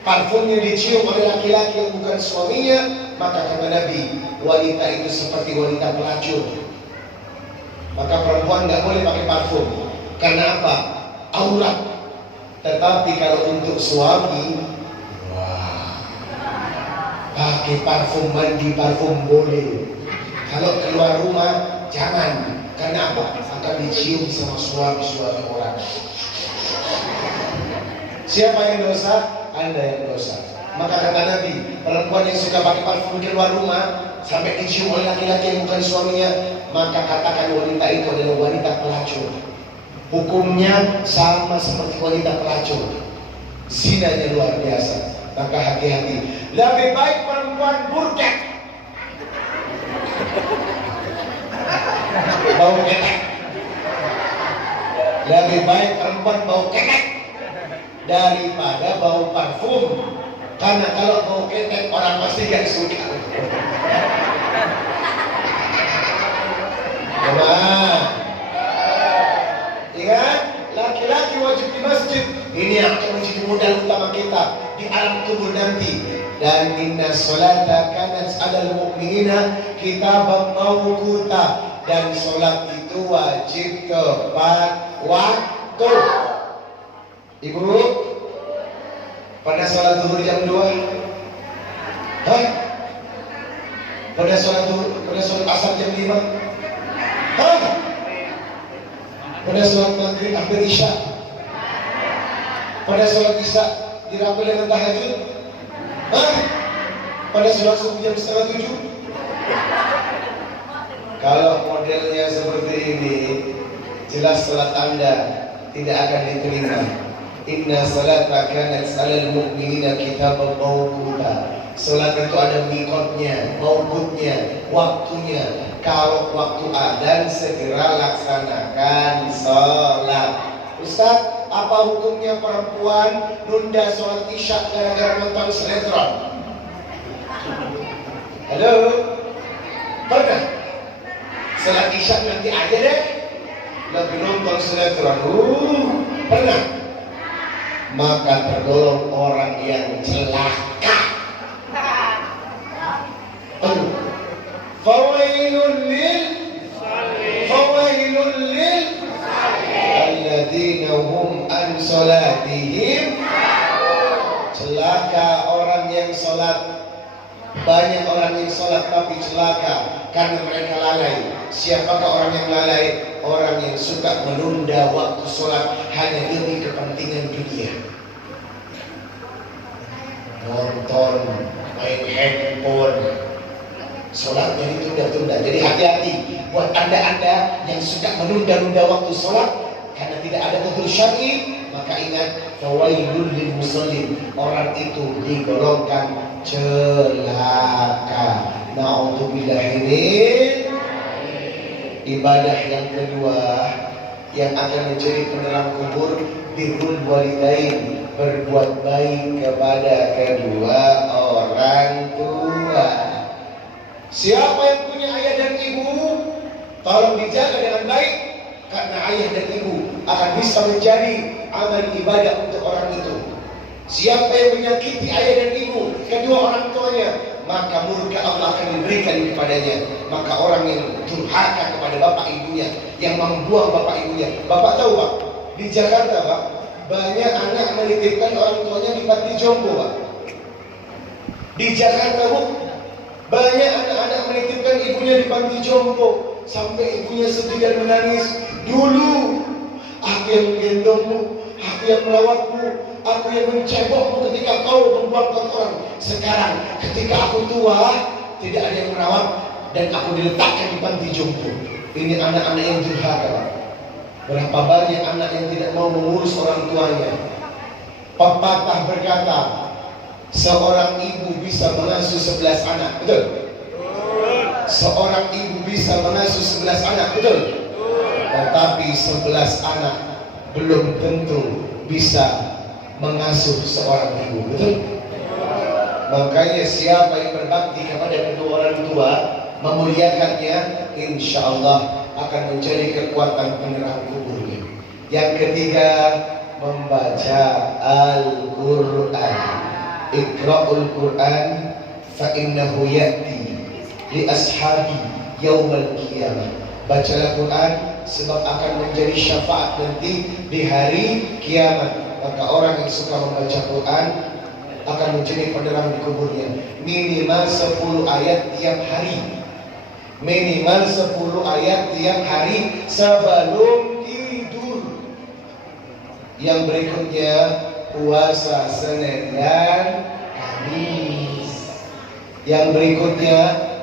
parfumnya dicium oleh laki-laki yang bukan suaminya, maka kata Nabi, wanita itu seperti wanita pelacur. Maka perempuan nggak boleh pakai parfum. Karena apa? Aurat. Tetapi kalau untuk suami, wah, pakai parfum mandi, parfum boleh. Kalau keluar rumah jangan. Karena apa? Akan dicium sama suami-suami orang. Siapa yang dosa? Anda yang dosa. Maka kata Nabi, perempuan yang suka pakai parfum keluar rumah sampai dicium oleh laki-laki yang bukan suaminya, maka katakan wanita itu adalah wanita pelacur. Hukumnya sama seperti wanita pelacur. Zinanya luar biasa. Maka hati-hati. Lebih baik perempuan burkat, bau ketek. Lebih baik perempuan bau ketek daripada bau parfum. Karena kalau bau ketek orang pasti gak suka. Nah, ingat, laki-laki wajib di masjid. Ini yang akan menjadi modal utama kita di alam kubur nanti. Dan inna sholata kanat 'alal mu'minina kitaban mawquta. Dan sholat itu wajib tepat waktu. Ibu, pada sholat zuhur jam 2? Hah? Pada sholat zuhur, pada sholat asar jam 5? Hah? Pada sholat maghrib akhir isya? Pada sholat isya dirapel dengan tahajud? Hah? Pada sholat subuh jam 6:30? Kalau modelnya seperti ini, jelas sholat Anda tidak akan diterima. Inna salata kanat 'alal mu'minina kitaban mawquta. Salat itu ada mikotnya, mawqutnya, waktunya. Kalau waktu adzan segera laksanakan salat. Ustaz, apa hukumnya perempuan nunda salat isya gara-gara nonton sinetron? Halo? Pernah? Salat isya nanti aja deh, lagi nonton sinetron. Pernah? Maka tergolong orang yang celaka. Fawailun lil alladzina hum an salatihim. Celaka orang yang salat. Banyak orang yang salat tapi celaka karena mereka lalai. Siapakah orang yang lalai? Orang yang suka menunda waktu salat hanya demi kepentingan dunia. Nonton, main handphone, salatnya ditunda-tunda. Jadi hati-hati buat anda-anda yang suka menunda-nunda waktu salat karena tidak ada udzur syar'i. Maka ingat, fawailul lil musallin, orang itu digolongkan celaka. Na'udzubillah. Ini ibadah yang kedua yang akan menjadi penerang kubur, birrul walidain, berbuat baik kepada kedua orang tua. Siapa yang punya ayah dan ibu, tolong dijaga dengan baik, karena ayah dan ibu akan bisa menjadi amal ibadah untuk orang itu. Siapa yang menyakiti ayah dan ibu, kedua orang tuanya, maka murka Allah akan diberikan kepadanya. Maka orang yang durhaka kepada bapak ibunya, yang membuang bapak ibunya. Bapak tahu Pak, di Jakarta Pak, banyak anak menitipkan orang tuanya di panti jompo Pak. Di Jakarta Bu, banyak anak-anak menitipkan ibunya di panti jompo, sampai ibunya sedih dan menangis. Dulu aku yang menggendongmu, aku yang merawatmu, aku yang mencebokmu ketika kau membuang kotoran. Sekarang ketika aku tua, tidak ada yang merawat dan aku diletakkan di panti jompo. Ini anak-anak yang durhaka. Berapa banyak anak yang tidak mau mengurus orang tuanya. Pepatah berkata, seorang ibu bisa mengasuh 11 anak. Betul? Seorang ibu bisa mengasuh 11 anak. Betul? Tetapi 11 anak belum tentu bisa mengasuh seorang ibu. Betul? Makanya siapa yang berbakti kepada kedua orang tua, memuliakannya, insya Allah akan menjadi kekuatan penerang kuburnya. Yang ketiga, membaca Al-Quran. Iqra'ul Quran fa innahu ya'ti li ashabi yaumal qiyamah. Bacalah Quran sebab akan menjadi syafaat nanti di hari kiamat. Maka orang yang suka membaca Quran akan menjadi penerang di kuburnya. Minimal 10 ayat tiap hari. Minimal 10 ayat tiap hari sebelum tidur. Yang berikutnya, puasa Senin dan Kamis. Yang berikutnya,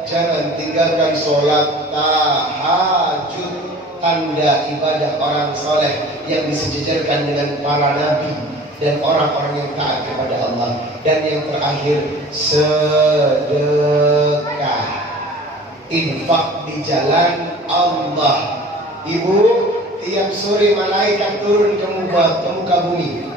jangan tinggalkan sholat tahajud, tanda ibadah orang soleh yang disejajarkan dengan para nabi dan orang-orang yang taat kepada Allah. Dan yang terakhir, sedekah, infak di jalan Allah. Ibu, tiap sore malaikat turun ke muka bumi.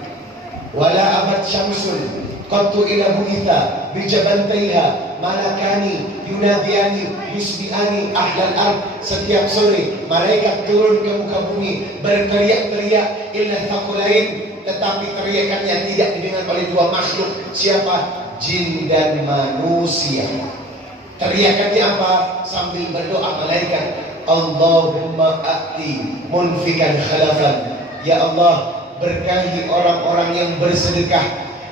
Wala abad syamsun qattu ila buitha bijabantaiha malakani yunadiyani yusbiani ahlal ard. Setiap sore malaikat turun ke muka bumi berteriak-teriak illa thaqulain, tetapi teriakannya tidak didengar oleh dua makhluk. Siapa? Jin dan manusia. Teriakannya apa? Sambil berdoa malaikat, Allahumma a'ti munfikan khalafan. Ya Allah, berkahi orang-orang yang bersedekah,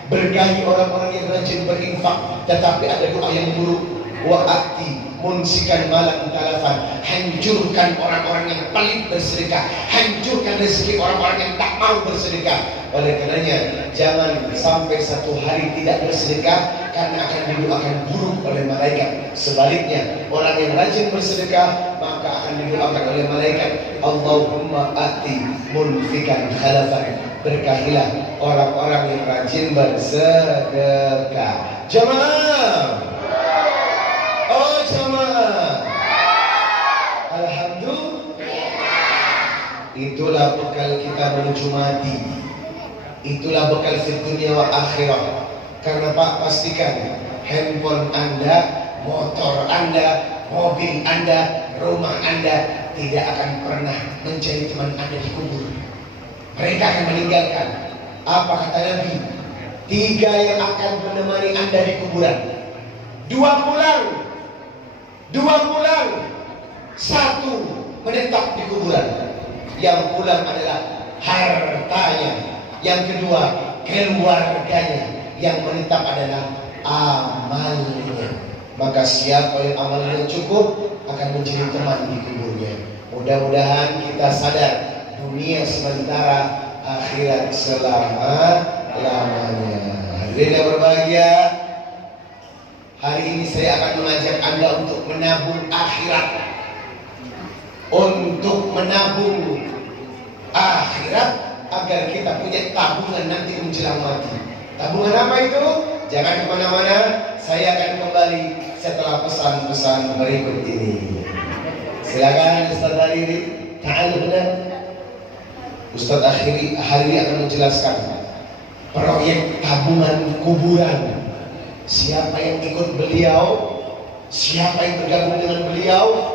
berkahi orang-orang yang rajin berinfak, tetapi ada doa yang buruk. Wa a'ti munsikan malam talafan. Hancurkan orang-orang yang pelit bersedekah, hancurkan rezeki orang-orang yang tak mau bersedekah. Oleh karenanya, jangan sampai satu hari tidak bersedekah, karena akan didoakan buruk oleh malaikat. Sebaliknya, orang yang rajin bersedekah, maka akan didoakan oleh malaikat, Allahumma a'ti munfikan khalafan. Berkahilah orang-orang yang rajin bersedekah. Jamaah, oh jamaah, alhamdulillah. Itulah bekal kita menuju mati. Itulah bekal di dunia wa akhirah. Karena Pak, pastikan handphone Anda, motor Anda, mobil Anda, rumah Anda tidak akan pernah menjadi teman Anda di kubur. Mereka akan meninggalkan. Apa kata Nabi? 3 yang akan menemani Anda di kuburan. 2 pulang, 1 menetap di kuburan. Yang pulang adalah hartanya. Yang kedua, keluarganya. Yang menetap adalah amalnya. Maka siapa yang amalnya cukup akan menjadi teman di kuburnya. Mudah-mudahan kita sadar, dunia sementara, akhirat selama-lamanya. Hadirin yang berbahagia, hari ini saya akan mengajak Anda untuk menabung akhirat. Untuk menabung akhirat agar kita punya tabungan nanti menjelang mati. Tabungan apa itu? Jangan kemana-mana, saya akan kembali setelah pesan-pesan berikut ini. Silakan Ustaz Hariri. Ta'al benar. Ustaz Hariri akan menjelaskan proyek tabungan kuburan. Siapa yang ikut beliau, siapa yang tergabung dengan beliau,